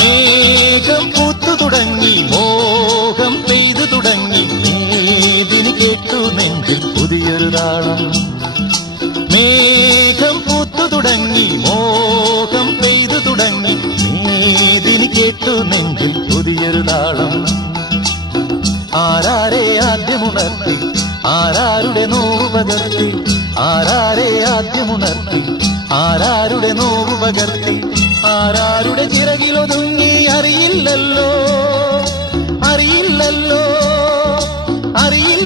മേഘം പൂത്തു തുടങ്ങി, മോഹം പെയ്തു തുടങ്ങി, മേദിനി കേട്ടു നെഞ്ചിൽ പുതിയൊരു താളം. മേഘം പൂത്തു തുടങ്ങി, മോഹം പെയ്തു തുടങ്ങി, മേദിനി കേട്ടു നെഞ്ചിൽ പുതിയൊരു താളം. ആരാരെ ആദ്യമുണർത്തി, ആരാരുടെ നോവ് പകർത്തി, ആരാരെ ആദ്യമുണർത്തി, ആരാരുടെ നോവ് പകർത്തി, ആരാരുടെ ചിറകിലൊതുങ്ങി അറിയില്ലല്ലോ, അറിയില്ലല്ലോ, അറിയില്ല.